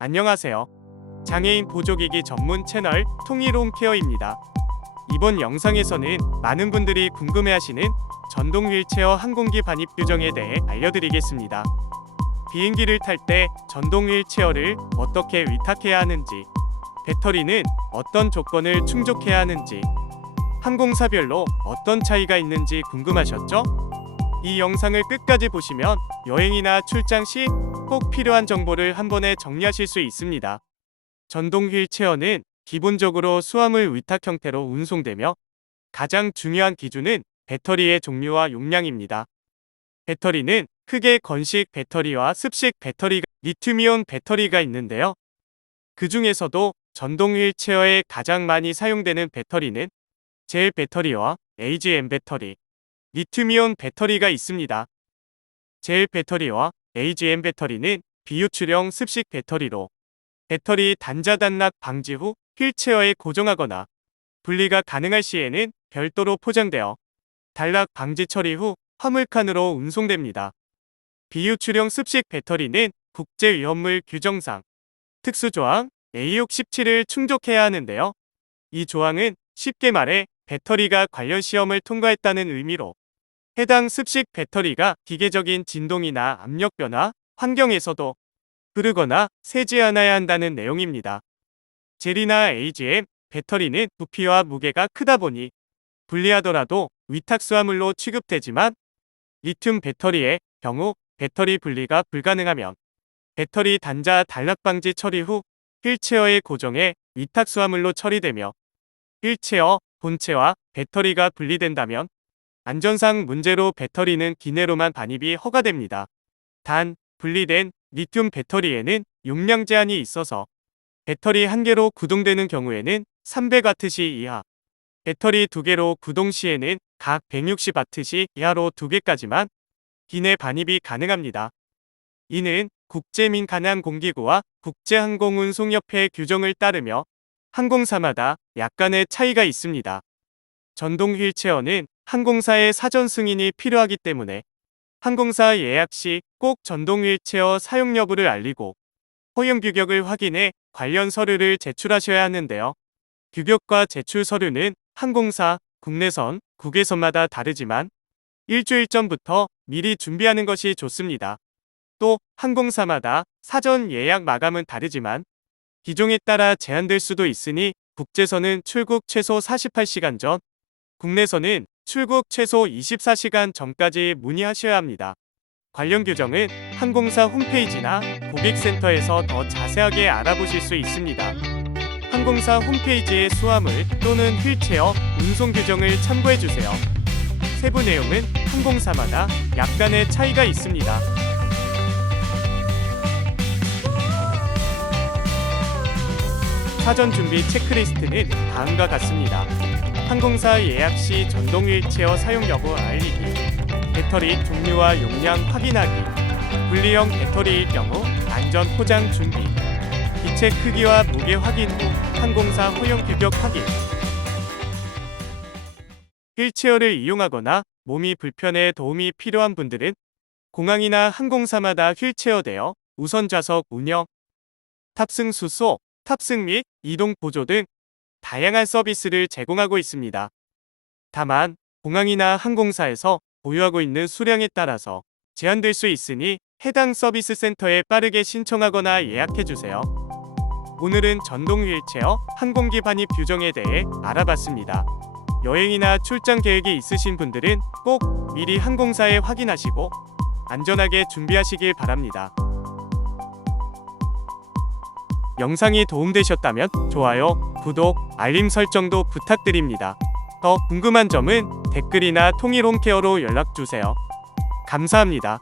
안녕하세요. 장애인 보조기기 전문 채널 통일홈케어입니다. 이번 영상에서는 많은 분들이 궁금해하시는 전동 휠체어 항공기 반입 규정에 대해 알려드리겠습니다. 비행기를 탈 때 전동 휠체어를 어떻게 위탁해야 하는지, 배터리는 어떤 조건을 충족해야 하는지, 항공사별로 어떤 차이가 있는지 궁금하셨죠? 이 영상을 끝까지 보시면 여행이나 출장 시 꼭 필요한 정보를 한 번에 정리하실 수 있습니다. 전동 휠체어는 기본적으로 수화물 위탁 형태로 운송되며 가장 중요한 기준은 배터리의 종류와 용량입니다. 배터리는 크게 건식 배터리와 습식 배터리, 리튬이온 배터리가 있는데요. 그 중에서도 전동 휠체어에 가장 많이 사용되는 배터리는 젤 배터리와 AGM 배터리, 리튬이온 배터리가 있습니다. 젤 배터리와 AGM 배터리는 비유출형 습식 배터리로 배터리 단자 단락 방지 후 휠체어에 고정하거나 분리가 가능할 시에는 별도로 포장되어 단락 방지 처리 후 화물칸으로 운송됩니다. 비유출형 습식 배터리는 국제위험물 규정상 특수조항 A617을 충족해야 하는데요. 이 조항은 쉽게 말해 배터리가 관련 시험을 통과했다는 의미로 해당 습식 배터리가 기계적인 진동이나 압력 변화, 환경에서도 흐르거나 새지 않아야 한다는 내용입니다. 젤이나 AGM 배터리는 부피와 무게가 크다 보니 분리하더라도 위탁 수화물로 취급되지만 리튬 배터리의 경우 배터리 분리가 불가능하면 배터리 단자 단락 방지 처리 후 휠체어에 고정해 위탁 수화물로 처리되며 휠체어 본체와 배터리가 분리된다면 안전상 문제로 배터리는 기내로만 반입이 허가됩니다. 단 분리된 리튬 배터리에는 용량 제한이 있어서 배터리 한 개로 구동되는 경우에는 300와트시 이하, 배터리 두 개로 구동 시에는 각 160와트시 이하로 두 개까지만 기내 반입이 가능합니다. 이는 국제민간항공기구와 국제항공운송협회 규정을 따르며 항공사마다 약간의 차이가 있습니다. 전동 휠체어는 항공사의 사전 승인이 필요하기 때문에 항공사 예약 시 꼭 전동 휠체어 사용 여부를 알리고 허용 규격을 확인해 관련 서류를 제출하셔야 하는데요. 규격과 제출 서류는 항공사, 국내선, 국외선마다 다르지만 일주일 전부터 미리 준비하는 것이 좋습니다. 또 항공사마다 사전 예약 마감은 다르지만 기종에 따라 제한될 수도 있으니 국제선은 출국 최소 48시간 전, 국내선은 출국 최소 24시간 전까지 문의하셔야 합니다. 관련 규정은 항공사 홈페이지나 고객센터에서 더 자세하게 알아보실 수 있습니다. 항공사 홈페이지의 수화물 또는 휠체어 운송 규정을 참고해 주세요. 세부 내용은 항공사마다 약간의 차이가 있습니다. 사전 준비 체크리스트는 다음과 같습니다. 항공사 예약 시 전동 휠체어 사용 여부 알리기, 배터리 종류와 용량 확인하기, 분리형 배터리일 경우 안전 포장 준비, 기체 크기와 무게 확인 후 항공사 허용 규격 확인. 휠체어를 이용하거나 몸이 불편해 도움이 필요한 분들은 공항이나 항공사마다 휠체어 대여, 우선 좌석 운영, 탑승 수소, 탑승 및 이동 보조 등 다양한 서비스를 제공하고 있습니다. 다만 공항이나 항공사에서 보유하고 있는 수량에 따라서 제한될 수 있으니 해당 서비스 센터에 빠르게 신청하거나 예약해 주세요. 오늘은 전동 휠체어 항공기 반입 규정에 대해 알아봤습니다. 여행이나 출장 계획이 있으신 분들은 꼭 미리 항공사에 확인하시고 안전하게 준비하시길 바랍니다. 영상이 도움되셨다면 좋아요, 구독, 알림 설정도 부탁드립니다. 더 궁금한 점은 댓글이나 통일 홈케어로 연락주세요. 감사합니다.